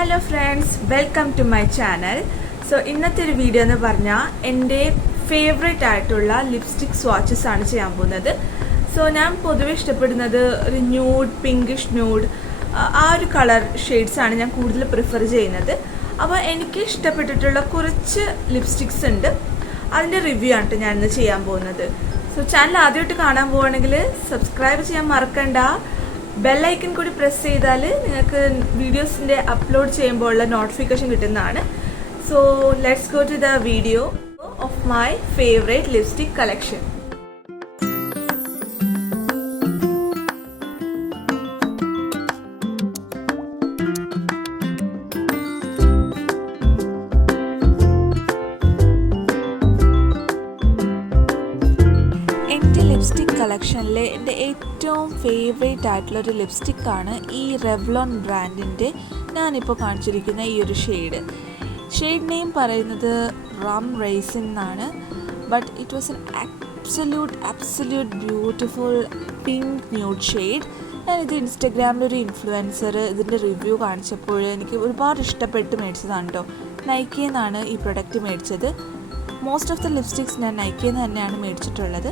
Hello friends welcome to my channel. So ഇന്നത്തെ ഒരു video എന്ന് പറഞ്ഞാൽ എന്റെ ഫേവറേറ്റ് ആയിട്ടുള്ള ലിപ്സ്റ്റിക് സ്വാച്ചസ് ആണ് ചെയ്യാൻ പോകുന്നത്. സോ ഞാൻ പൊതുവെ ഇഷ്ടപ്പെടുന്നത് ഒരു ന്യൂഡ് പിങ്കിഷ് ന്യൂഡ് ആ ഒരു കളർ ഷെയ്ഡ്സ് ആണ് ഞാൻ കൂടുതൽ പ്രിഫർ ചെയ്യുന്നത്. അപ്പോൾ എനിക്ക് ഇഷ്ടപ്പെട്ടിട്ടുള്ള കുറച്ച് ലിപ്സ്റ്റിക്സ് ഉണ്ട്. അതിന്റെ റിവ്യൂ ആണ് ഞാൻ ഇന്ന് ചെയ്യാൻ പോകുന്നത്. സോ ചാനൽ ആദ്യമായിട്ട് കാണാൻ പോവുകയാണെങ്കിൽ സബ്സ്ക്രൈബ് ചെയ്യാൻ മറക്കണ്ട. ബെല്ലൈക്കൺ കൂടി പ്രസ് ചെയ്താൽ നിങ്ങൾക്ക് വീഡിയോസിന്റെ അപ്ലോഡ് ചെയ്യുമ്പോൾ ഉള്ള നോട്ടിഫിക്കേഷൻ കിട്ടുന്നതാണ്. So let's go to the video of my favourite lipstick collection favourite ആയിട്ടുള്ള ഒരു ലിപ്സ്റ്റിക്കാണ് ഈ റെവ്ലോൺ ബ്രാൻഡിന്റെ ഞാനിപ്പോൾ കാണിച്ചിരിക്കുന്ന ഈ ഒരു ഷെയ്ഡ് ഷെയ്ഡ് നെയിം പറയുന്നത് റം റേസിൻ എന്നാണ്. But it was an absolute absolute beautiful pink nude shade ഞാനിത് ഇൻസ്റ്റഗ്രാമിൽ ഒരു ഇൻഫ്ലുവൻസർ ഇതിന്റെ റിവ്യൂ കാണിച്ചപ്പോൾ എനിക്ക് ഒരുപാട് ഇഷ്ടപ്പെട്ട് മേടിച്ചതാണ് കേട്ടോ നൈക്കിയിൽ നിന്നാണ് ഈ പ്രൊഡക്റ്റ് മേടിച്ചത്. മോസ്റ്റ് ഓഫ് ദ ലിപ്സ്റ്റിക്സ് ഞാൻ നൈക്കിയിൽ നിന്ന് തന്നെയാണ് മേടിച്ചിട്ടുള്ളത്.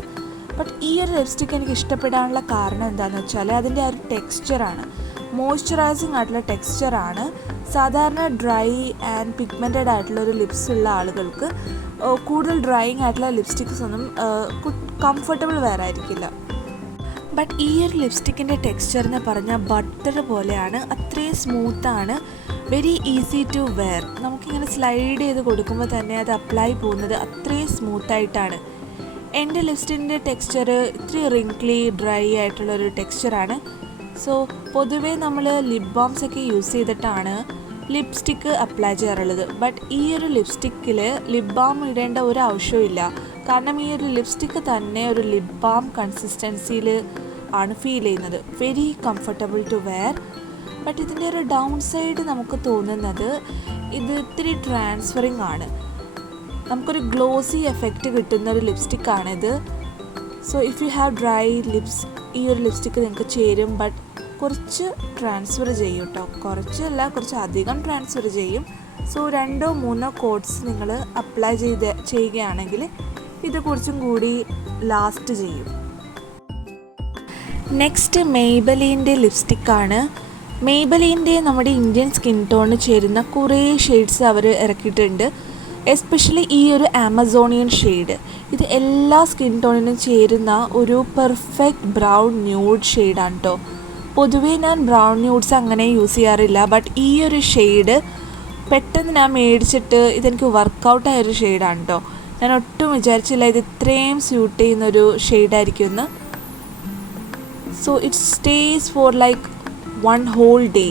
ബട്ട് ഈ ഒരു ലിപ്സ്റ്റിക് എനിക്ക് ഇഷ്ടപ്പെടാനുള്ള കാരണം എന്താണെന്ന് വെച്ചാൽ അതിന്റെ ആ ഒരു ടെക്സ്ചറാണ് മോയ്സ്ചറൈസിങ് ആയിട്ടുള്ള ടെക്സ്ചറാണ് സാധാരണ ഡ്രൈ ആൻഡ് പിഗ്മെന്റഡ് ആയിട്ടുള്ള ഒരു ലിപ്സ് ഉള്ള ആളുകൾക്ക് കൂടുതൽ ഡ്രൈയിങ് ആയിട്ടുള്ള ലിപ്സ്റ്റിക്സ് ഒന്നും കംഫർട്ടബിൾ വേറെ ആയിരിക്കില്ല. ബട്ട് ഈ ഒരു ലിപ്സ്റ്റിക്കിന്റെ ടെക്സ്ചർ എന്ന് പറഞ്ഞാൽ ബട്ടർ പോലെയാണ്. അത്രയും സ്മൂത്താണ് വെരി ഈസി ടു വെയർ നമുക്കിങ്ങനെ സ്ലൈഡ് ചെയ്ത് കൊടുക്കുമ്പോൾ തന്നെ അത് അപ്ലൈ പോകുന്നത് അത്രയും സ്മൂത്തായിട്ടാണ് എന്റെ ലിസ്റ്റിന്റെ ടെക്സ്ചർ ഇത്തിരി റിങ്ക്ലി ഡ്രൈ ആയിട്ടുള്ളൊരു ടെക്സ്ചറാണ്. സോ പൊതുവേ നമ്മൾ ലിപ് ബാംസ് ഒക്കെ യൂസ് ചെയ്തിട്ടാണ് ലിപ്സ്റ്റിക്ക് അപ്ലൈ ചെയ്യാറുള്ളത്. ബട്ട് ഈ ഒരു ലിപ്സ്റ്റിക്കിൽ ലിപ് ബാം ഇടേണ്ട ഒരു ആവശ്യമില്ല കാരണം ഈ ഒരു ലിപ്സ്റ്റിക്ക് തന്നെ ഒരു ലിപ് ബാം കൺസിസ്റ്റൻസിയിൽ ആണ് ഫീൽ ചെയ്യുന്നത്. Very comfortable to wear but ഇതിന്റെ ഒരു ഡൗൺ സൈഡ് നമുക്ക് തോന്നുന്നത് ഇത് ഇത്തിരി ട്രാൻസ്ഫറിങ് ആണ്. നമുക്കൊരു ഗ്ലോസി എഫക്റ്റ് കിട്ടുന്ന ഒരു lipstick ലിപ്സ്റ്റിക്കാണിത് so if you have dry lips ഈ ഒരു ലിപ്സ്റ്റിക്ക് നിങ്ങൾക്ക് ചേരും ബട്ട് കുറച്ച് ട്രാൻസ്ഫർ ചെയ്യും കേട്ടോ കുറച്ചല്ല കുറച്ച് അധികം ട്രാൻസ്ഫർ ചെയ്യും. സോ രണ്ടോ മൂന്നോ കോഡ്സ് നിങ്ങൾ അപ്ലൈ ചെയ്ത് ചെയ്യുകയാണെങ്കിൽ ഇത് കുറച്ചും കൂടി ലാസ്റ്റ് ചെയ്യും. നെക്സ്റ്റ് മെയ്ബലീന്റെ ലിപ്സ്റ്റിക്കാണ് മെയ്ബലീന്റെ നമ്മുടെ ഇന്ത്യൻ സ്കിൻ ടോണിന് ചേരുന്ന കുറേ ഷെയ്ഡ്സ് അവർ ഇറക്കിയിട്ടുണ്ട്. എസ്പെഷ്യലി ഈ ഒരു ആമസോണിയൻ ഷെയ്ഡ് ഇത് എല്ലാ സ്കിൻ ടോണിനും ചേരുന്ന ഒരു പെർഫെക്റ്റ് ബ്രൗൺ ന്യൂഡ് ഷെയ്ഡാണ് കേട്ടോ പൊതുവേ ഞാൻ ബ്രൗൺ ന്യൂഡ്സ് അങ്ങനെ യൂസ് ചെയ്യാറില്ല. ബട്ട് ഈ ഒരു ഷെയ്ഡ് പെട്ടെന്ന് ഞാൻ മേടിച്ചിട്ട് ഇതെനിക്ക് വർക്കൗട്ടായ ആയൊരു ഷെയ്ഡാണ് കേട്ടോ ഞാൻ ഒട്ടും വിചാരിച്ചില്ല ഇത് ഇത്രയും സ്യൂട്ട് ചെയ്യുന്നൊരു ഷെയ്ഡായിരിക്കും എന്ന്. So it stays for like one whole day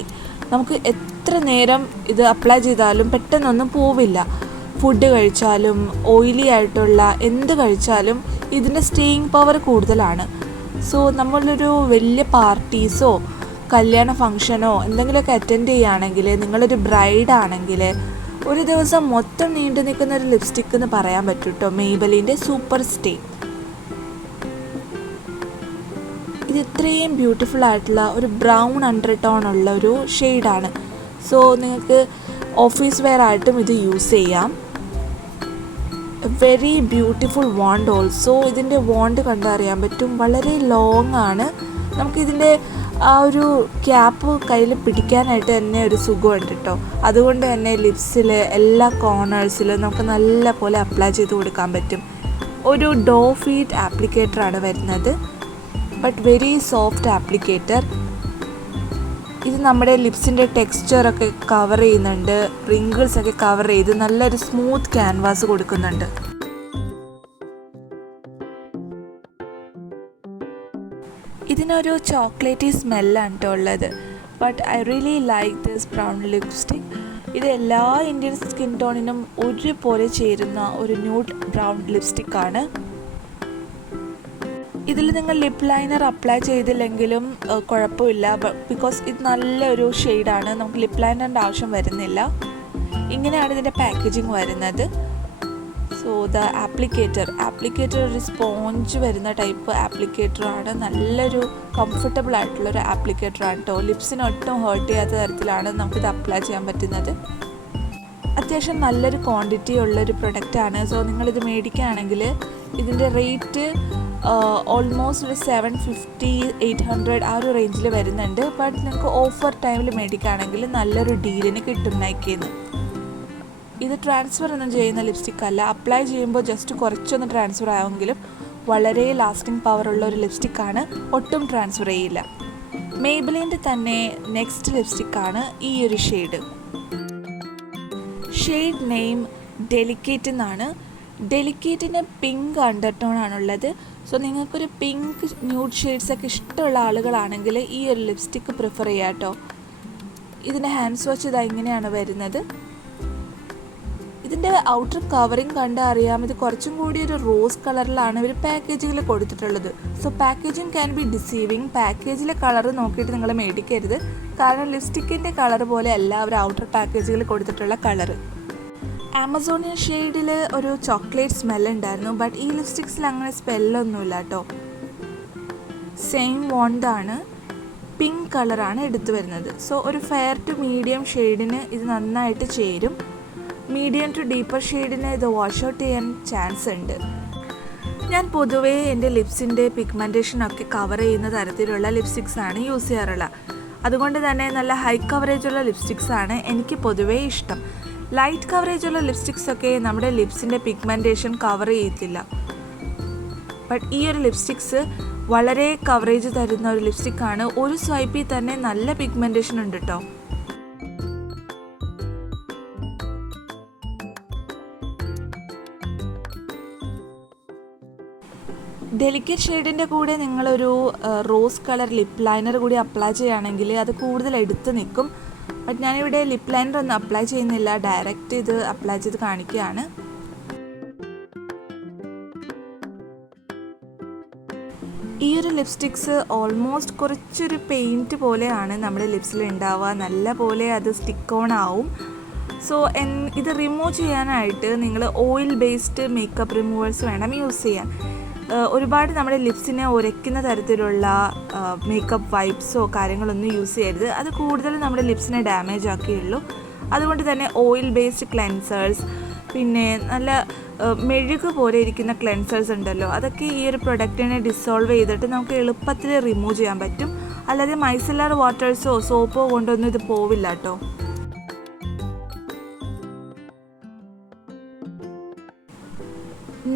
നമുക്ക് എത്ര നേരം ഇത് അപ്ലൈ ചെയ്താലും പെട്ടെന്നൊന്നും പോവില്ല. ഫുഡ് കഴിച്ചാലും ഓയിലി ആയിട്ടുള്ള എന്ത് കഴിച്ചാലും ഇതിന്റെ സ്റ്റേയിങ് പവർ കൂടുതലാണ്. സോ നമ്മളൊരു വലിയ പാർട്ടീസോ കല്യാണ ഫംഗ്ഷനോ എന്തെങ്കിലുമൊക്കെ അറ്റൻഡ് ചെയ്യുകയാണെങ്കിൽ നിങ്ങളൊരു ബ്രൈഡ് ആണെങ്കിൽ ഒരു ദിവസം മൊത്തം നീണ്ടു നിൽക്കുന്ന ഒരു ലിപ്സ്റ്റിക് എന്ന് പറയാൻ പറ്റും കേട്ടോ മെയ്ബലിന്റെ സൂപ്പർ സ്റ്റേ ഇത് ഇത്രയും ബ്യൂട്ടിഫുൾ ആയിട്ടുള്ള ഒരു ബ്രൗൺ അണ്ടർ ടോൺ ഉള്ള ഒരു ഷെയ്ഡാണ് സോ നിങ്ങൾക്ക് ഓഫീസ് വെയർ ആയിട്ടും ഇത് യൂസ് ചെയ്യാം. വെരി ബ്യൂട്ടിഫുൾ വാണ്ട് ഓൾസോ ഇതിന്റെ വാണ്ട് കണ്ടറിയാൻ പറ്റും. വളരെ ലോങ് ആണ്. നമുക്കിതിന്റെ ആ ഒരു ക്യാപ്പ് കയ്യിൽ പിടിക്കാനായിട്ട് തന്നെ ഒരു സുഖമുണ്ട് കേട്ടോ. അതുകൊണ്ട് തന്നെ ലിപ്സിൽ എല്ലാ കോർണേഴ്സിലും നമുക്ക് നല്ല പോലെ അപ്ലൈ ചെയ്ത് കൊടുക്കാൻ പറ്റും. ഒരു ഡോ ഫീറ്റ് ആപ്ലിക്കേറ്ററാണ് വരുന്നത്. ബട്ട് വെരി സോഫ്റ്റ് ആപ്ലിക്കേറ്റർ നമ്മുടെ ലിപ്സിന്റെ ടെക്സ്ചറൊക്കെ കവർ ചെയ്യുന്നുണ്ട്. റിങ്കിൾസ് ഒക്കെ കവർ ചെയ്ത് നല്ലൊരു സ്മൂത്ത് ക്യാൻവാസ് കൊടുക്കുന്നുണ്ട്. ഇതിനൊരു ചോക്ലേറ്റി സ്മെല്ലാണ് കേട്ടോ ഉള്ളത്. But I really like this brown lipstick ഇത് എല്ലാ ഇന്ത്യൻ സ്കിൻ ടോണിനും ഒരുപോലെ ചേരുന്ന ഒരു ന്യൂഡ് ബ്രൗൺ ലിപ്സ്റ്റിക്കാണ് ഇതിൽ നിങ്ങൾ ലിപ് ലൈനർ അപ്ലൈ ചെയ്തില്ലെങ്കിലും കുഴപ്പമില്ല. ബിക്കോസ് ഇത് നല്ലൊരു ഷെയ്ഡാണ് നമുക്ക് ലിപ് ലൈനറിന്റെ ആവശ്യം വരുന്നില്ല. ഇങ്ങനെയാണ് ഇതിന്റെ പാക്കേജിങ് വരുന്നത്. സോ ദ ആപ്ലിക്കേറ്റർ ആപ്ലിക്കേറ്റർ ഒരു സ്പോഞ്ച് വരുന്ന ടൈപ്പ് ആപ്ലിക്കേറ്ററാണ് നല്ലൊരു കംഫർട്ടബിൾ ആയിട്ടുള്ളൊരു ആപ്ലിക്കേറ്ററാണ് കേട്ടോ ലിപ്സിന് ഒട്ടും ഹേർട്ട് ചെയ്യാത്ത തരത്തിലാണ് നമുക്കിത് അപ്ലൈ ചെയ്യാൻ പറ്റുന്നത്. അത്യാവശ്യം നല്ലൊരു ക്വാണ്ടിറ്റി ഉള്ളൊരു പ്രൊഡക്റ്റാണ് സോ നിങ്ങളിത് മേടിക്കുകയാണെങ്കിൽ ഇതിന്റെ റേറ്റ് ഓൾമോസ്റ്റ് ഒരു സെവൻ ഫിഫ്റ്റി എയ്റ്റ് ഹൺഡ്രഡ് ആ ഒരു റേഞ്ചിൽ വരുന്നുണ്ട്. ബട്ട് നിങ്ങൾക്ക് ഓഫർ ടൈമിൽ മേടിക്കുകയാണെങ്കിൽ നല്ലൊരു ഡീലിന് കിട്ടും നൈക്കിന്ന് ഇത് ട്രാൻസ്ഫർ ഒന്നും ചെയ്യുന്ന ലിപ്സ്റ്റിക് അല്ല. അപ്ലൈ ചെയ്യുമ്പോൾ ജസ്റ്റ് കുറച്ചൊന്ന് ട്രാൻസ്ഫർ ആവുമെങ്കിലും വളരെ ലാസ്റ്റിംഗ് പവർ ഉള്ള ഒരു ലിപ്സ്റ്റിക്കാണ് ഒട്ടും ട്രാൻസ്ഫർ ചെയ്യില്ല. മേബിലിന്റെ തന്നെ നെക്സ്റ്റ് ലിപ്സ്റ്റിക്കാണ് ഈ ഒരു ഷെയ്ഡ് ഷെയ്ഡ് നെയിം ഡെലിക്കേറ്റ് എന്നാണ്. ഡെലിക്കേറ്റിന് പിങ്ക് അണ്ടർടോൺ ആണുള്ളത്. സോ നിങ്ങൾക്കൊരു പിങ്ക് ന്യൂഡ് ഷെയ്ഡ്സ് ഒക്കെ ഇഷ്ടമുള്ള ആളുകളാണെങ്കിൽ ഈ ഒരു ലിപ്സ്റ്റിക്ക് പ്രിഫർ ചെയ്യാം കേട്ടോ ഇതിന്റെ ഹാൻഡ് വാച്ച് ഇതാ ഇങ്ങനെയാണ് വരുന്നത്. ഇതിന്റെ ഔട്ടർ കവറിങ് കണ്ട് അറിയാം. ഇത് കുറച്ചും കൂടി ഒരു റോസ് കളറിലാണ് ഇവർ പാക്കേജിങ്ങിൽ കൊടുത്തിട്ടുള്ളത്. So packaging can be deceiving പാക്കേജിലെ colour നോക്കിയിട്ട് നിങ്ങൾ മേടിക്കരുത്. കാരണം ലിപ്സ്റ്റിക്കിന്റെ കളർ പോലെ അല്ല അവർ ഔട്ടർ പാക്കേജിൽ കൊടുത്തിട്ടുള്ള കളർ ആമസോണിയൻ ഷെയ്ഡിൽ ഒരു ചോക്ലേറ്റ് സ്മെൽ ഉണ്ടായിരുന്നു ബട്ട് ഈ ലിപ്സ്റ്റിക്സിൽ അങ്ങനെ സ്മെല്ലൊന്നുമില്ല കേട്ടോ. സെയിം വോണ്ടാണ് പിങ്ക് കളറാണ് എടുത്തു വരുന്നത്. സോ ഒരു ഫെയർ ടു മീഡിയം ഷെയ്ഡിന് ഇത് നന്നായിട്ട് ചേരും. മീഡിയം ടു ഡീപ്പർ ഷെയ്ഡിന് ഇത് വാഷ് ഔട്ട് ചെയ്യാൻ ചാൻസ് ഉണ്ട്. ഞാൻ പൊതുവേ എന്റെ ലിപ്സിന്റെ പിഗ്മെന്റേഷൻ ഒക്കെ കവർ ചെയ്യുന്ന തരത്തിലുള്ള ലിപ്സ്റ്റിക്സ് ആണ് യൂസ് ചെയ്യാറുള്ളത്. അതുകൊണ്ട് തന്നെ നല്ല ഹൈ കവറേജ് ഉള്ള ലിപ്സ്റ്റിക്സ് ആണ് എനിക്ക് പൊതുവേ ഇഷ്ടം. ലൈറ്റ് കവറേജ് ഉള്ള ലിപ്സ്റ്റിക്സ് ഒക്കെ നമ്മുടെ ലിപ്സിന്റെ പിഗ്മെന്റേഷൻ കവർ ചെയ്യത്തില്ല. ബട്ട് ഈ ഒരു ലിപ്സ്റ്റിക്സ് വളരെ കവറേജ് തരുന്ന ഒരു ലിപ്സ്റ്റിക് ആണ്. ഒരു സ്വൈപ്പിൽ തന്നെ നല്ല പിഗ്മെന്റേഷൻ ഉണ്ട് കേട്ടോ ഡെലിക്കറ്റ് ഷെയ്ഡിന്റെ കൂടെ നിങ്ങളൊരു റോസ് കളർ ലിപ്പ് ലൈനർ കൂടി അപ്ലൈ ചെയ്യുകയാണെങ്കിൽ അത് കൂടുതൽ എടുത്ത് നിൽക്കും. ബട്ട് ഞാനിവിടെ ലിപ് ലൈനർ ഒന്നും അപ്ലൈ ചെയ്യുന്നില്ല. ഡയറക്റ്റ് ഇത് അപ്ലൈ ചെയ്ത് കാണിക്കുകയാണ്. ഈ ഒരു ലിപ്സ്റ്റിക്സ് ഓൾമോസ്റ്റ് കുറച്ചൊരു പെയിന്റ് പോലെയാണ് നമ്മുടെ ലിപ്സിൽ ഉണ്ടാവുക. നല്ല പോലെ അത് സ്റ്റിക്ക് ഓൺ ആവും. സോ എൻ ഇത് റിമൂവ് ചെയ്യാനായിട്ട് നിങ്ങൾ ഓയിൽ ബേസ്ഡ് മേക്കപ്പ് റിമൂവേഴ്സ് വേണം യൂസ് ചെയ്യാൻ. ഒരുപാട് നമ്മുടെ ലിപ്സിനെ ഉരയ്ക്കുന്ന തരത്തിലുള്ള മേക്കപ്പ് വൈപ്സോ കാര്യങ്ങളൊന്നും യൂസ് ചെയ്യരുത്. അത് കൂടുതൽ നമ്മുടെ ലിപ്സിനെ ഡാമേജ് ആക്കിയുള്ളൂ. അതുകൊണ്ട് തന്നെ ഓയിൽ ബേസ്ഡ് ക്ലെൻസേഴ്സ് പിന്നെ നല്ല മെഴുക് പോലെ ഇരിക്കുന്ന ക്ലെൻസേഴ്സ് ഉണ്ടല്ലോ. അതൊക്കെ ഈ ഒരു പ്രൊഡക്റ്റിനെ ഡിസോൾവ് ചെയ്തിട്ട് നമുക്ക് എളുപ്പത്തിൽ റിമൂവ് ചെയ്യാൻ പറ്റും. അല്ലാതെ മൈസലർ വാട്ടേഴ്സോ സോപ്പോ കൊണ്ടൊന്നും ഇത് പോവില്ല കേട്ടോ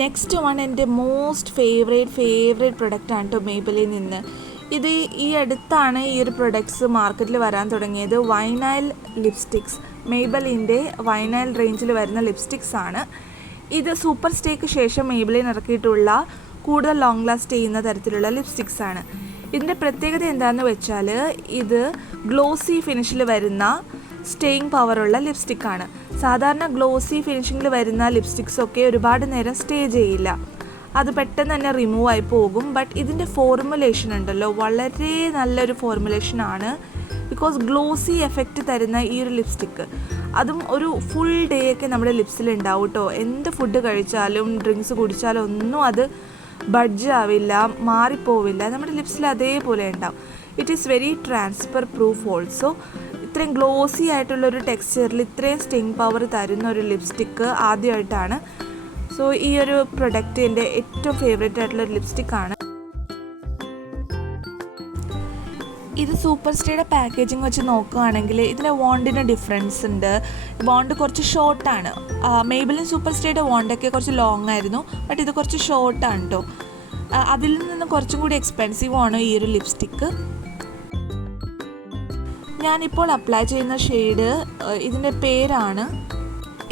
നെക്സ്റ്റ് വൺ എന്റെ മോസ്റ്റ് ഫേവറേറ്റ് ഫേവറേറ്റ് പ്രൊഡക്റ്റ് ആണ് കേട്ടോ മേബലിൽ നിന്ന്. ഇത് ഈ അടുത്താണ് ഈ ഒരു പ്രൊഡക്ട്സ് മാർക്കറ്റിൽ വരാൻ തുടങ്ങിയത്. Vinyl lipsticks. മേബലിന്റെ വൈനൈൽ റേഞ്ചിൽ വരുന്ന ലിപ്സ്റ്റിക്സ് ആണ്. ഇത് സൂപ്പർ സ്റ്റേക്ക് ശേഷം മേബലിൻ ഇറക്കിയിട്ടുള്ള കൂടുതൽ ലോങ് ലാസ്റ്റ് ചെയ്യുന്ന തരത്തിലുള്ള ലിപ്സ്റ്റിക്സ് ആണ്. ഇതിന്റെ പ്രത്യേകത എന്താണെന്ന് വെച്ചാൽ ഇത് ഗ്ലോസി ഫിനിഷിൽ വരുന്ന സ്റ്റേയിങ് പവറുള്ള ലിപ്സ്റ്റിക്കാണ്. സാധാരണ ഗ്ലോസി ഫിനിഷിങ്ങിൽ വരുന്ന ലിപ്സ്റ്റിക്സ് ഒക്കെ ഒരുപാട് നേരം സ്റ്റേ ചെയ്യില്ല. അത് പെട്ടെന്ന് തന്നെ റിമൂവ് ആയി പോകും. ബട്ട് ഇതിന്റെ ഫോർമുലേഷൻ ഉണ്ടല്ലോ. വളരെ നല്ലൊരു ഫോർമുലേഷൻ ആണ്. ബിക്കോസ് ഗ്ലോസി എഫക്റ്റ് തരുന്ന ഈ ഒരു ലിപ്സ്റ്റിക്ക് അതും ഒരു ഫുൾ ഡേ ഒക്കെ നമ്മുടെ ലിപ്സിൽ ഉണ്ടാവും കേട്ടോ എന്ത് ഫുഡ് കഴിച്ചാലും ഡ്രിങ്ക്സ് കുടിച്ചാലും ഒന്നും അത് ബഡ്ജ് ആവില്ല മാറിപ്പോവില്ല. നമ്മുടെ ലിപ്സിൽ അതേപോലെ ഉണ്ടാവും. It is very transfer proof also ഇത്രയും ഗ്ലോസി ആയിട്ടുള്ള ഒരു ടെക്സ്ചറിൽ ഇത്രയും സ്റ്റിങ് പവർ തരുന്ന ഒരു ലിപ്സ്റ്റിക്ക് ആദ്യമായിട്ടാണ്. സോ ഈ ഒരു പ്രൊഡക്റ്റ് എന്റെ ഏറ്റവും ഫേവറേറ്റ് ആയിട്ടുള്ള ഒരു ലിപ്സ്റ്റിക്കാണ് ഇത് സൂപ്പർ സ്റ്റേയുടെ പാക്കേജിങ് വെച്ച് നോക്കുകയാണെങ്കിൽ ഇതിന്റെ വോണ്ടിന് ഡിഫറൻസ് ഉണ്ട്. വോണ്ട് കുറച്ച് ഷോർട്ടാണ് മേബിളിൻ സൂപ്പർ സ്റ്റേയുടെ വോണ്ടൊക്കെ കുറച്ച് ലോങ് ആയിരുന്നു. ബട്ട് ഇത് കുറച്ച് ഷോർട്ടാണ് കേട്ടോ അതിൽ നിന്ന് കുറച്ചും കൂടി എക്സ്പെൻസീവ് ആണ് ഈ ഒരു ലിപ്സ്റ്റിക്ക് ഞാനിപ്പോൾ അപ്ലൈ ചെയ്യുന്ന ഷെയ്ഡ് ഇതിന്റെ പേരാണ്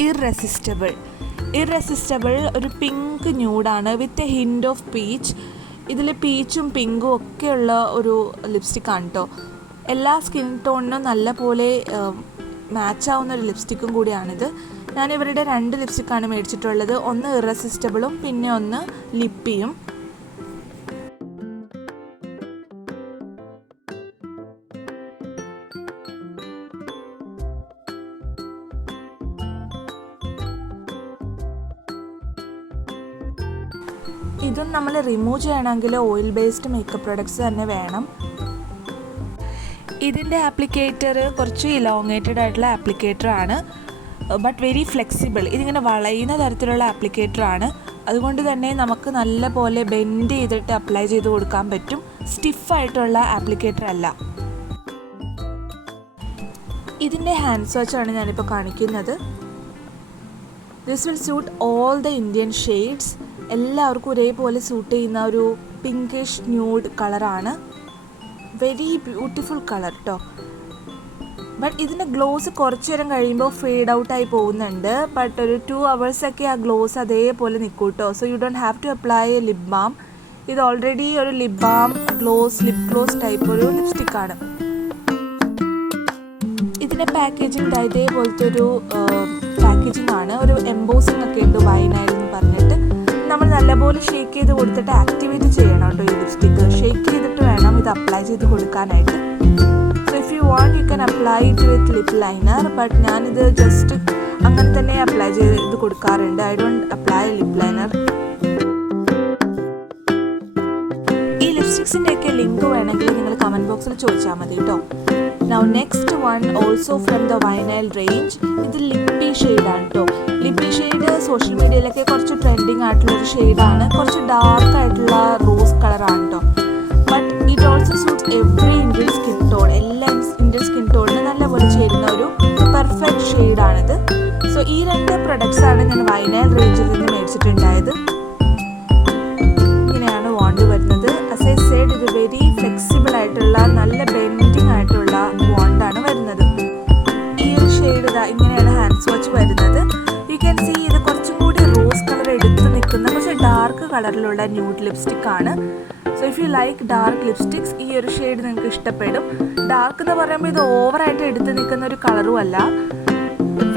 ഇറസിസ്റ്റബിൾ ഇറസിസ്റ്റബിൾ ഒരു pink ന്യൂഡാണ് with a hint of peach ഇതിൽ പീച്ചും പിങ്കും ഒക്കെയുള്ള ഒരു ലിപ്സ്റ്റിക്കാണ് കേട്ടോ എല്ലാ സ്കിൻ ടോണിനും നല്ല പോലെ മാച്ച് ആവുന്ന ഒരു ലിപ്സ്റ്റിക്കും കൂടിയാണിത് ഞാൻ ഇവരുടെ രണ്ട് ലിപ്സ്റ്റിക്കാണ് മേടിച്ചിട്ടുള്ളത്. ഒന്ന് ഇറസിസ്റ്റബിളും പിന്നെ ഒന്ന് ലിപ്പിയും റിമൂവ് ചെയ്യണമെങ്കിൽ ഓയിൽ ബേസ്ഡ് മേക്കപ്പ് പ്രൊഡക്ട്സ് തന്നെ വേണം. ഇതിന്റെ ആപ്ലിക്കേറ്റർ കുറച്ച് ഇലോങ്ങേറ്റഡ് ആയിട്ടുള്ള ആപ്ലിക്കേറ്റർ ആണ്. ബട്ട് വെരി ഫ്ലെക്സിബിൾ ഇതിങ്ങനെ വളയുന്ന തരത്തിലുള്ള ആപ്ലിക്കേറ്റർ ആണ്. അതുകൊണ്ട് തന്നെ നമുക്ക് നല്ല പോലെ ബെൻഡ് ചെയ്തിട്ട് അപ്ലൈ ചെയ്ത് കൊടുക്കാൻ പറ്റും. സ്റ്റിഫായിട്ടുള്ള ആപ്ലിക്കേറ്റർ അല്ല. ഇതിന്റെ ഹാൻഡ് വാച്ചാണ് ഞാനിപ്പോൾ കാണിക്കുന്നത്. This will suit all the Indian shades എല്ലാവർക്കും ഒരേപോലെ സൂട്ട് ചെയ്യുന്ന ഒരു പിങ്കിഷ് ന്യൂഡ് കളറാണ് വെരി ബ്യൂട്ടിഫുൾ കളർ കേട്ടോ ബട്ട് ഇതിന്റെ ഗ്ലോസ് കുറച്ച് നേരം കഴിയുമ്പോൾ ഫെയ്ഡ് ഔട്ടായി പോകുന്നുണ്ട്. ബട്ട് ഒരു ടു അവേഴ്സൊക്കെ ആ ഗ്ലോസ് അതേപോലെ നിൽക്കും കേട്ടോ so you don't have to apply a lip balm ഇത് ഓൾറെഡി ഒരു lip balm gloss lip gloss type ഒരു ലിപ്സ്റ്റിക് ആണ്. ഇതിന്റെ പാക്കേജിംഗ് ഇതേപോലത്തെ ഒരു പാക്കേജിംഗ് ആണ്. ഒരു എംബോസിംഗ് ഒക്കെ ഉണ്ട് വൈനായിൽ എന്ന് പറഞ്ഞിട്ട്. നല്ലപോലെ ഷേക്ക് ചെയ്ത് കൊടുത്തിട്ട് ആക്ടിവേറ്റ് ചെയ്യണം കേട്ടോ ഈ ലിപ്സ്റ്റിക്ക് ഷേക്ക് ചെയ്തിട്ട് വേണം ഇത് അപ്ലൈ ചെയ്ത് കൊടുക്കാനായിട്ട്. So if you want you can apply it with lip liner but ഞാനിത് ജസ്റ്റ് അങ്ങനെ തന്നെ അപ്ലൈ ചെയ്ത് കൊടുക്കാറുണ്ട്. I don't apply lip liner ഈ ലിപ്സ്റ്റിക്സിന്റെയൊക്കെ ലിങ്ക് വേണമെങ്കിൽ നിങ്ങൾ കമന്റ് ബോക്സിൽ ചോദിച്ചാൽ മതി കേട്ടോ. Now next one also from the vinyl range ഇത് ലിപ്പി ഷെയ്ഡാണ് കേട്ടോ ലിപ്പി ഷെയ്ഡ് സോഷ്യൽ മീഡിയയിലൊക്കെ കുറച്ച് ട്രെൻഡിങ് ആയിട്ടുള്ള ഒരു ഷെയ്ഡാണ് കുറച്ച് ഡാർക്ക് ആയിട്ടുള്ള റോസ് കളറാണ് കേട്ടോ but it also suits every Indian skin tone എല്ലാ ഇന്ത്യൻ സ്കിൻ ടോണിന് നല്ലപോലെ ചേരുന്ന ഒരു പെർഫെക്റ്റ് ഷെയ്ഡാണിത് സോ ഈ രണ്ട് പ്രൊഡക്ട്സ് ആണ് ഞാൻ വയനാൽ റേഞ്ചിൽ നിന്ന് മേടിച്ചിട്ടുണ്ടായത്. ഇങ്ങനെയാണ് വാണ്ട് വരുന്നത്. അസ് ഐ സൈഡ് ഇത് വെരി ഫ്ലെക്സിബിൾ ആയിട്ടുള്ള നല്ല കളറിലുള്ള ന്യൂഡ് ലിപ്സ്റ്റിക് ആണ്. So if you like dark lipsticks ഈ ഒരു ഷെയ്ഡ് നിങ്ങൾക്ക് ഇഷ്ടപ്പെടും. ഡാർക്ക് എന്ന് പറയുമ്പോൾ ഇത് ഓവറായിട്ട് എടുത്ത് നിൽക്കുന്ന ഒരു കളറും അല്ല.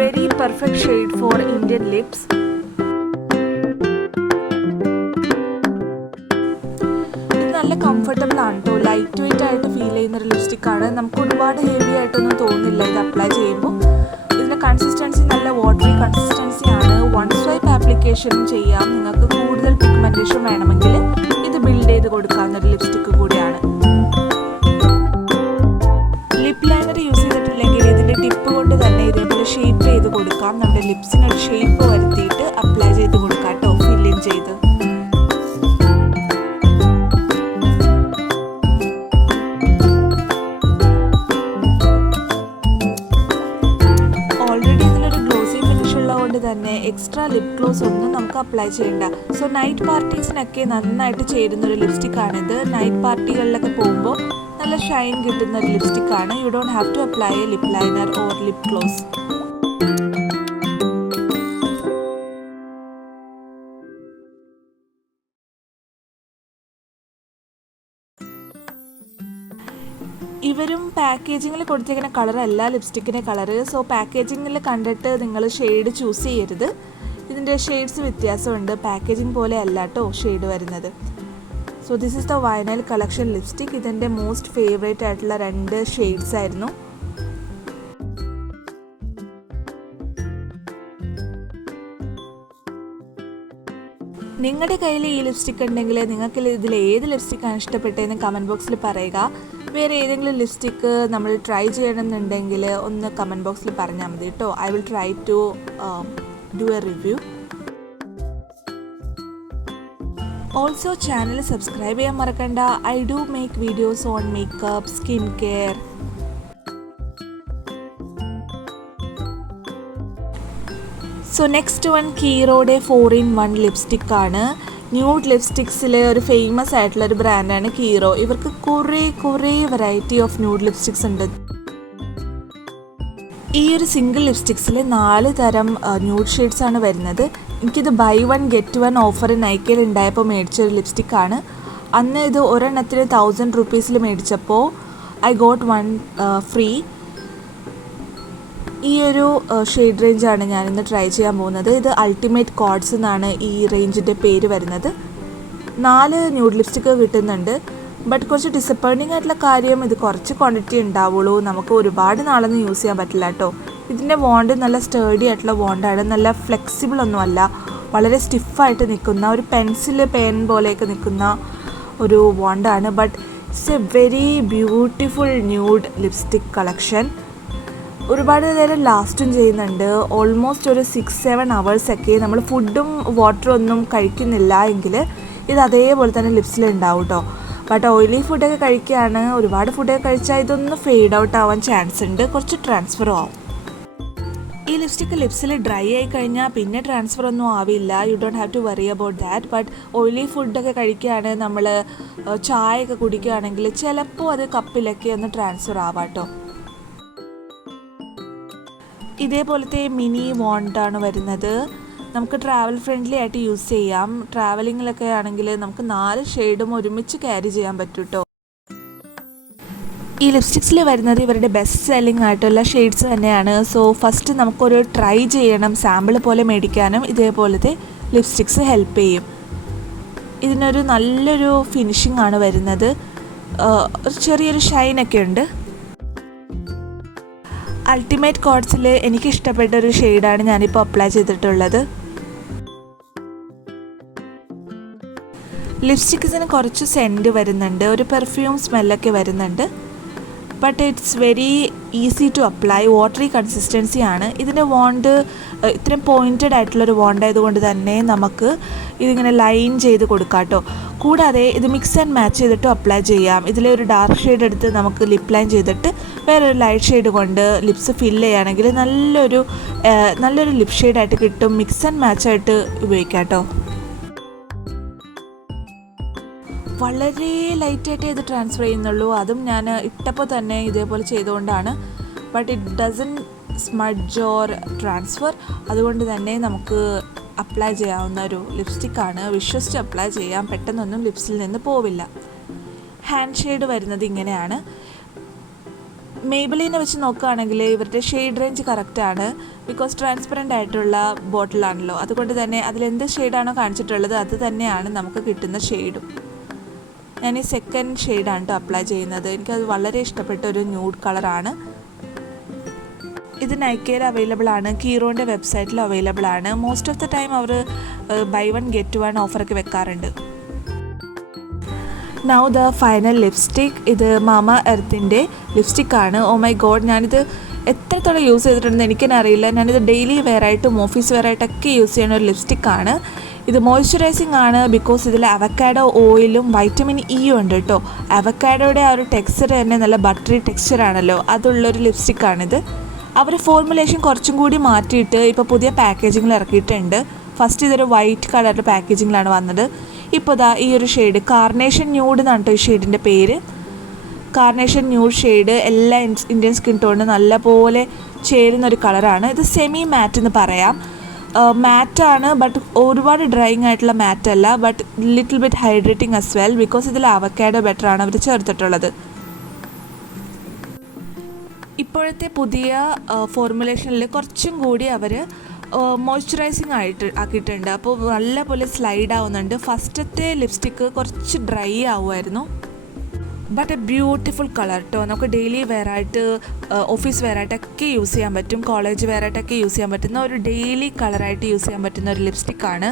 Very perfect shade for Indian lips നല്ല കംഫർട്ടബിൾ ആണ് കേട്ടോ ലൈറ്റ് വെയിറ്റ് ആയിട്ട് ഫീൽ ചെയ്യുന്ന ഒരു ലിപ്സ്റ്റിക് ആണ്. നമുക്ക് ഒരുപാട് ഹെവി ആയിട്ടൊന്നും തോന്നുന്നില്ല ഇത് അപ്ലൈ ചെയ്യുമ്പോൾ. ഇതിന്റെ കൺസിസ്റ്റൻസി നല്ല വാട്ടറി കൺസിസ്റ്റൻസി ആണ്. വൺ സ്വൈപ്പ് ആപ്ലിക്കേഷനും ചെയ്യാം. നിങ്ങൾക്ക് കൂടുതൽ പിഗ്മെന്റേഷൻ വേണമെങ്കിൽ ഇത് ബിൽഡ് ചെയ്ത് കൊടുക്കാവുന്ന ഒരു ലിപ്സ്റ്റിക്ക് കൂടിയാണ്. ലിപ് ലൈനർ യൂസ് ചെയ്തിട്ടില്ലെങ്കിൽ ഇതിന്റെ ടിപ്പ് കൊണ്ട് തന്നെ ഇതേപോലെ ഷേപ്പ് ചെയ്ത് കൊടുക്കാം. നമ്മുടെ ലിപ്സിനൊരു ഷേപ്പ് വരുത്തിയിട്ട് അപ്ലൈ ചെയ്ത് കൊടുക്കാം. അപ്ലൈ ചെയ്യേണ്ട. സോ നൈറ്റ് പാർട്ടീസിനൊക്കെ നന്നായിട്ട് ചേരുന്ന ഒരു ലിപ്സ്റ്റിക് ആണിത് നൈറ്റ് പാർട്ടികളിലൊക്കെ പോകുമ്പോൾ നല്ല ഷൈൻ കിട്ടുന്ന ഒരു ലിപ്സ്റ്റിക് ആണ് you don't have to apply a lip liner or lip gloss ഇവരും പാക്കേജിങ്ങിൽ കൊടുത്തിരിക്കുന്ന കളർ അല്ല ലിപ്സ്റ്റിക്കിന്റെ കളറ് സോ പാക്കേജിങ്ങിൽ കണ്ടിട്ട് നിങ്ങൾ ഷെയ്ഡ് ചൂസ് ചെയ്യരുത്. ഇതിന്റെ ഷെയ്ഡ്സ് വ്യത്യാസമുണ്ട്. പാക്കേജിംഗ് പോലെ അല്ല കേട്ടോ ഷെയ്ഡ് വരുന്നത്. So this is the vinyl collection lipstick ഇതെന്റെ മോസ്റ്റ് ഫേവറേറ്റ് ആയിട്ടുള്ള രണ്ട് ഷെയ്ഡ്സ് ആയിരുന്നു. നിങ്ങളുടെ കയ്യിൽ ഈ ലിപ്സ്റ്റിക് ഉണ്ടെങ്കിൽ നിങ്ങൾക്ക് ഇതിൽ ഏത് ലിപ്സ്റ്റിക്കാണ് ഇഷ്ടപ്പെട്ടതെന്ന് കമന്റ് ബോക്സിൽ പറയുക. വേറെ ഏതെങ്കിലും ലിപ്സ്റ്റിക്ക് നമ്മൾ ട്രൈ ചെയ്യണമെന്നുണ്ടെങ്കിൽ ഒന്ന് കമന്റ് ബോക്സിൽ പറഞ്ഞാൽ മതി കേട്ടോ I will try to do a review. Also channel subscribe ചെയ്യാൻ മറക്കണ്ട. I do make videos on makeup skin care so next one കീറോയുടെ four in one lipstick ആണ്. ന്യൂഡ് ലിപ്സ്റ്റിക്സിലെ ഒരു ഫേമസ് ആയിട്ടുള്ള ഒരു ബ്രാൻഡാണ് കീറോ ഇവർക്ക് കുറേ കുറേ വെറൈറ്റി ഓഫ് ന്യൂഡ് ലിപ്സ്റ്റിക്സ് ഉണ്ട്. ഈ ഒരു സിംഗിൾ ലിപ്സ്റ്റിക്സിൽ നാല് തരം ന്യൂഡ് ഷെയ്ഡ്സ് ആണ് വരുന്നത്. എനിക്കിത് buy one get one offer നൈക്കയിൽ ഉണ്ടായപ്പോൾ മേടിച്ച ഒരു ലിപ്സ്റ്റിക് ആണ്. അന്ന് ഇത് ഒരെണ്ണത്തിന് തൗസൻഡ് റുപ്പീസിൽ മേടിച്ചപ്പോൾ ഐ ഗോട്ട് വൺ ഫ്രീ ഈ ഒരു ഷെയ്ഡ് റേഞ്ചാണ് ഞാനിന്ന് ട്രൈ ചെയ്യാൻ പോകുന്നത്. ഇത് അൾട്ടിമേറ്റ് കോഡ്സ് എന്നാണ് ഈ റേഞ്ചിന്റെ പേര് വരുന്നത്. നാല് ന്യൂഡ് ലിപ്സ്റ്റിക്ക് കിട്ടുന്നുണ്ട്. ബട്ട് കുറച്ച് ഡിസപ്പോയിന്റിംഗ് ആയിട്ടുള്ള കാര്യം ഇത് കുറച്ച് ക്വാണ്ടിറ്റി ഉണ്ടാവുള്ളൂ. നമുക്ക് ഒരുപാട് നാളൊന്നും യൂസ് ചെയ്യാൻ പറ്റില്ല കേട്ടോ ഇതിന്റെ വോണ്ട് നല്ല സ്റ്റേഡി ആയിട്ടുള്ള വോണ്ടാണ് നല്ല ഫ്ലെക്സിബിൾ ഒന്നുമല്ല വളരെ സ്റ്റിഫായിട്ട് നിൽക്കുന്ന ഒരു പെൻസിൽ പെൻ പോലെയൊക്കെ നിൽക്കുന്ന ഒരു വോണ്ടാണ് but it's a very beautiful nude lipstick collection ഒരുപാട് നേരം ലാസ്റ്റും ചെയ്യുന്നുണ്ട്. ഓൾമോസ്റ്റ് ഒരു സിക്സ് സെവൻ അവേഴ്സൊക്കെ നമ്മൾ ഫുഡും വാട്ടറും ഒന്നും കഴിക്കുന്നില്ല എങ്കിൽ ഇത് അതേപോലെ തന്നെ ലിപ്സിൽ ഉണ്ടാവും കേട്ടോ ബട്ട് ഓയിലി ഫുഡൊക്കെ കഴിക്കുകയാണ്. ഒരുപാട് ഫുഡൊക്കെ കഴിച്ചാൽ ഇതൊന്ന് ഫെയ്ഡ് ഔട്ട് ആവാൻ ചാൻസ് ഉണ്ട്. കുറച്ച് ട്രാൻസ്ഫറും ആവും. ഈ ലിപ്സ്റ്റിക്ക് ലിപ്സിൽ ഡ്രൈ ആയി കഴിഞ്ഞാൽ പിന്നെ ട്രാൻസ്ഫർ ഒന്നും ആവില്ല. You don't have to worry about that but oily ഫുഡൊക്കെ കഴിക്കുകയാണ് നമ്മൾ ചായയൊക്കെ കുടിക്കുകയാണെങ്കിൽ ചിലപ്പോൾ അത് കപ്പിലൊക്കെ ഒന്ന് ട്രാൻസ്ഫർ ആവാട്ടോ ഇതേപോലത്തെ മിനി വോണ്ടാണ് വരുന്നത്. നമുക്ക് ട്രാവൽ ഫ്രണ്ട്ലി ആയിട്ട് യൂസ് ചെയ്യാം. ട്രാവലിങ്ങിലൊക്കെ ആണെങ്കിൽ നമുക്ക് നാല് ഷെയ്ഡും ഒരുമിച്ച് ക്യാരി ചെയ്യാൻ പറ്റും കേട്ടോ ഈ ലിപ്സ്റ്റിക്സിൽ വരുന്നത് ഇവരുടെ ബെസ്റ്റ് സെല്ലിംഗ് ആയിട്ടുള്ള ഷെയ്ഡ്സ് തന്നെയാണ്. സോ ഫസ്റ്റ് നമുക്കൊരു ട്രൈ ചെയ്യണം സാമ്പിൾ പോലെ മേടിക്കാനും. ഇതേപോലത്തെ ലിപ്സ്റ്റിക്സ് ഹെൽപ്പ് ചെയ്യും. ഇതിനൊരു നല്ലൊരു ഫിനിഷിംഗ് ആണ് വരുന്നത്. ഒരു ചെറിയൊരു ഷൈനൊക്കെ ഉണ്ട്. അൾട്ടിമേറ്റ് കോഡ്സിൽ എനിക്കിഷ്ടപ്പെട്ട ഒരു ഷെയ്ഡാണ് ഞാനിപ്പോൾ അപ്ലൈ ചെയ്തിട്ടുള്ളത്. ലിപ്സ്റ്റിക്സിന് കുറച്ച് സെന്റ് വരുന്നുണ്ട്. ഒരു പെർഫ്യൂം സ്മെല്ലൊക്കെ വരുന്നുണ്ട്. But it's very easy to apply watery consistency ആണ്. ഇതിന്റെ വോണ്ട് ഇത്രയും പോയിന്റഡ് ആയിട്ടുള്ളൊരു വോണ്ട് ആയതുകൊണ്ട് തന്നെ നമുക്ക് ഇതിങ്ങനെ ലൈൻ ചെയ്ത് കൊടുക്കാം കേട്ടോ കൂടാതെ ഇത് മിക്സ് ആൻഡ് മാച്ച് ചെയ്തിട്ട് അപ്ലൈ ചെയ്യാം. ഇതിലെ ഒരു ഡാർക്ക് ഷെയ്ഡ് എടുത്ത് നമുക്ക് ലിപ് ലൈൻ ചെയ്തിട്ട് വേറൊരു ലൈറ്റ് ഷെയ്ഡ് കൊണ്ട് ലിപ്സ് ഫിൽ ചെയ്യുകയാണെങ്കിൽ നല്ലൊരു നല്ലൊരു ലിപ് ഷെയ്ഡായിട്ട് കിട്ടും. മിക്സ് ആൻഡ് മാച്ച് ആയിട്ട് ഉപയോഗിക്കാം കേട്ടോ വളരെ ലൈറ്റായിട്ടേ ഇത് ട്രാൻസ്ഫർ ചെയ്യുന്നുള്ളൂ. അതും ഞാൻ ഇട്ടപ്പോൾ തന്നെ ഇതേപോലെ ചെയ്തുകൊണ്ടാണ്. But it doesn't smudge or transfer അതുകൊണ്ട് തന്നെ നമുക്ക് അപ്ലൈ ചെയ്യാവുന്ന ഒരു ലിപ്സ്റ്റിക്കാണ് വിശ്വസിച്ച് അപ്ലൈ ചെയ്യാം. പെട്ടെന്നൊന്നും ലിപ്സിൽ നിന്ന് പോവില്ല. ഹാൻഡ് ഷെയ്ഡ് വരുന്നത് ഇങ്ങനെയാണ്. മേബിലിനെ വെച്ച് നോക്കുകയാണെങ്കിൽ ഇവരുടെ ഷെയ്ഡ് റേഞ്ച് കറക്റ്റാണ് ബിക്കോസ് ട്രാൻസ്പെറന്റ് ആയിട്ടുള്ള ബോട്ടിലാണല്ലോ അതുകൊണ്ട് തന്നെ അതിലെന്ത് ഷെയ്ഡാണോ കാണിച്ചിട്ടുള്ളത് അത് തന്നെയാണ് നമുക്ക് കിട്ടുന്ന ഷെയ്ഡും ഞാൻ ഈ സെക്കൻഡ് ഷെയ്ഡാണ് കേട്ടോ അപ്ലൈ ചെയ്യുന്നത്. എനിക്കത് വളരെ ഇഷ്ടപ്പെട്ട ഒരു ന്യൂഡ് കളറാണ് ഇത് നൈക്കയിൽ അവൈലബിൾ ആണ്. കീറോന്റെ വെബ്സൈറ്റിൽ അവൈലബിൾ ആണ്. Most of the time they buy one get one ഓഫറൊക്കെ വെക്കാറുണ്ട്. നൗ ദ ഫൈനൽ ലിപ്സ്റ്റിക് ഇത് മാമ എർത്തിന്റെ ലിപ്സ്റ്റിക്കാണ് ഓ മൈ ഗോഡ് ഞാനിത് എത്രത്തോളം യൂസ് ചെയ്തിട്ടുണ്ടെന്ന് എനിക്കെന്നെ അറിയില്ല. ഞാനിത് ഡെയിലി വെയർ ആയിട്ടും ഓഫീസ് വെയർ ആയിട്ടൊക്കെ യൂസ് ചെയ്യുന്ന ഒരു ലിപ്സ്റ്റിക്കാണ് ഇത് മോയ്സ്ചറൈസിങ് ആണ് ബിക്കോസ് ഇതിൽ അവക്കാഡോ ഓയിലും വൈറ്റമിൻ ഇയും ഉണ്ട് കേട്ടോ അവക്കാഡോയുടെ ആ ഒരു ടെക്സ്ചർ തന്നെ നല്ല ബട്ടറി ടെക്സ്ചർ ആണല്ലോ. അതുള്ളൊരു ലിപ്സ്റ്റിക്കാണിത് അവർ ഫോർമുലേഷൻ കുറച്ചും കൂടി മാറ്റിയിട്ട് ഇപ്പോൾ പുതിയ പാക്കേജിങ്ങിൽ ഇറക്കിയിട്ടുണ്ട്. ഫസ്റ്റ് ഇതൊരു വൈറ്റ് കളറിന്റെ പാക്കേജിങ്ങിലാണ് വന്നത്. ഇപ്പോൾ ദാ ഈ ഒരു ഷെയ്ഡ് കാർണേഷൻ ന്യൂഡ് എന്നാണ് കേട്ടോ ഈ ഷെയ്ഡിന്റെ പേര്. കാർണേഷൻ ന്യൂഡ് ഷെയ്ഡ് എല്ലാ ഇന്ത്യൻ സ്കിൻ ടോണിന് നല്ലപോലെ ചേരുന്ന ഒരു കളറാണ് ഇത് സെമി മാറ്റ് എന്ന് പറയാം. മാറ്റാണ് ബട്ട് ഒരുപാട് ഡ്രൈയിങ് ആയിട്ടുള്ള മാറ്റ് അല്ല but little bit hydrating as well because ഇതിൽ അവക്കാഡോ ബെറ്റർ ആണ് അവർ ചേർത്തിട്ടുള്ളത്. ഇപ്പോഴത്തെ പുതിയ ഫോർമുലേഷനിൽ കുറച്ചും കൂടി അവർ മോയ്സ്ചറൈസിങ് ആയിട്ട് ആക്കിയിട്ടുണ്ട്. അപ്പോൾ നല്ലപോലെ സ്ലൈഡ് ആവുന്നുണ്ട്. ഫസ്റ്റത്തെ ലിപ്സ്റ്റിക്ക് കുറച്ച് ഡ്രൈ ആവുമായിരുന്നു. ബട്ട് എ ബ്യൂട്ടിഫുൾ കളർ കേട്ടോ നമുക്ക് ഡെയിലി വേറായിട്ട് ഓഫീസ് വേറായിട്ടൊക്കെ യൂസ് ചെയ്യാൻ പറ്റും. കോളേജ് വേറായിട്ടൊക്കെ യൂസ് ചെയ്യാൻ പറ്റുന്ന ഒരു ഡെയിലി കളറായിട്ട് യൂസ് ചെയ്യാൻ പറ്റുന്ന ഒരു ലിപ്സ്റ്റിക്കാണ്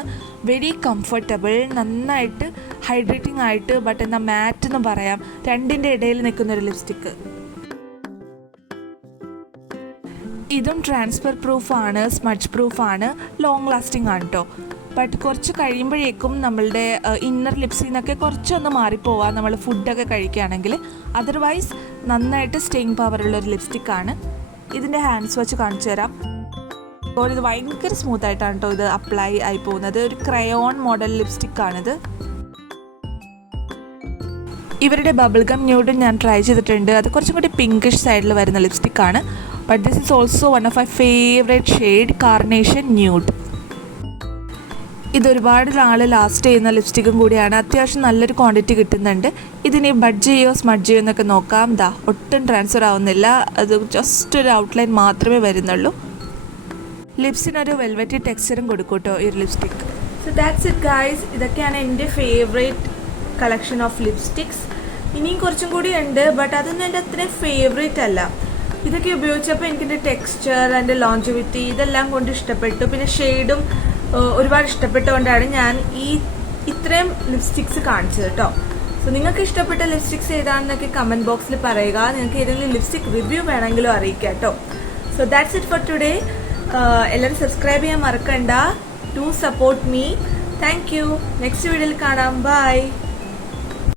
വെരി കംഫർട്ടബിൾ നന്നായിട്ട് ഹൈഡ്രേറ്റിംഗ് ആയിട്ട് ബട്ട് എന്നാൽ മാറ്റ് എന്ന് പറയാം. രണ്ടിന്റെ ഇടയിൽ നിൽക്കുന്ന ഒരു ലിപ്സ്റ്റിക്ക് ഇതും ട്രാൻസ്ഫർ പ്രൂഫാണ് സ്മച്ച് പ്രൂഫാണ് ലോങ് ലാസ്റ്റിംഗ് ആണ് കേട്ടോ ബട്ട് കുറച്ച് കഴിയുമ്പോഴേക്കും നമ്മളുടെ ഇന്നർ ലിപ്സിൽ നിന്നൊക്കെ കുറച്ചൊന്ന് മാറിപ്പോവാം. നമ്മൾ ഫുഡൊക്കെ കഴിക്കുകയാണെങ്കിൽ അതർവൈസ് നന്നായിട്ട് സ്റ്റേയിങ് പവറുള്ള ഒരു ലിപ്സ്റ്റിക്കാണ് ഇതിന്റെ ഹാൻഡ്സ് വെച്ച് കാണിച്ചു തരാം. അപ്പോൾ ഇത് ഭയങ്കര സ്മൂത്ത് ആയിട്ടാണ് കേട്ടോ ഇത് അപ്ലൈ ആയി പോകുന്നത്. ഒരു ക്രയോൺ മോഡൽ ലിപ്സ്റ്റിക് ലിപ്സ്റ്റിക്കാണിത് ഇവരുടെ ബബിൾ ഗം ന്യൂഡും ഞാൻ ട്രൈ ചെയ്തിട്ടുണ്ട്. അത് കുറച്ചും കൂടി പിങ്കിഷ് സൈഡിൽ വരുന്ന ലിപ്സ്റ്റിക്കാണ് but this is also one of my favourite shade carnation nude ഇതൊരുപാട് നാൾ ലാസ്റ്റ് ചെയ്യുന്ന ലിപ്സ്റ്റിക്കും കൂടിയാണ്. അത്യാവശ്യം നല്ലൊരു ക്വാണ്ടിറ്റി കിട്ടുന്നുണ്ട്. ഇതിനി ബഡ്ജിയോ ചെയ്യോ സ്മഡ് ചെയ്യോ എന്നൊക്കെ നോക്കാം. ദാ ഒട്ടും ട്രാൻസ്ഫർ ആവുന്നില്ല. അത് ജസ്റ്റ് ഒരു ഔട്ട്ലൈൻ മാത്രമേ വരുന്നുള്ളൂ. ലിപ്സിനൊരു വെൽവെറ്റി ടെക്സ്ചറും കൊടുക്കൂട്ടോ ഈ lipstick so that's it guys ഇതൊക്കെയാണ് എന്റെ ഫേവറേറ്റ് കളക്ഷൻ ഓഫ് ലിപ്സ്റ്റിക്സ് ഇനിയും കുറച്ചും കൂടി ഉണ്ട് ബട്ട് അതൊന്നും എന്റെ അത്രയും ഫേവറേറ്റ് അല്ല. ഇതൊക്കെ ഉപയോഗിച്ചപ്പോൾ എനിക്കിന്റെ ടെക്സ്ചർ അതിന്റെ ലോഞ്ചിവിറ്റി ഇതെല്ലാം കൊണ്ട് ഇഷ്ടപ്പെട്ടു. പിന്നെ ഷെയ്ഡും ഒരുപാട് ഇഷ്ടപ്പെട്ടുകൊണ്ടാണ് ഞാൻ ഈ ഇത്രയും ലിപ്സ്റ്റിക്സ് കാണിച്ചത് കേട്ടോ സോ നിങ്ങൾക്ക് ഇഷ്ടപ്പെട്ട ലിപ്സ്റ്റിക്സ് ഏതാണെന്നൊക്കെ കമന്റ് ബോക്സിൽ പറയുക. നിങ്ങൾക്ക് ഏതെങ്കിലും ലിപ്സ്റ്റിക് റിവ്യൂ വേണമെങ്കിലും അറിയിക്കുക കേട്ടോ so that's it for today എല്ലാവരും സബ്സ്ക്രൈബ് ചെയ്യാൻ മറക്കണ്ട. To support me thank you next വീഡിയോയിൽ കാണാം. ബൈ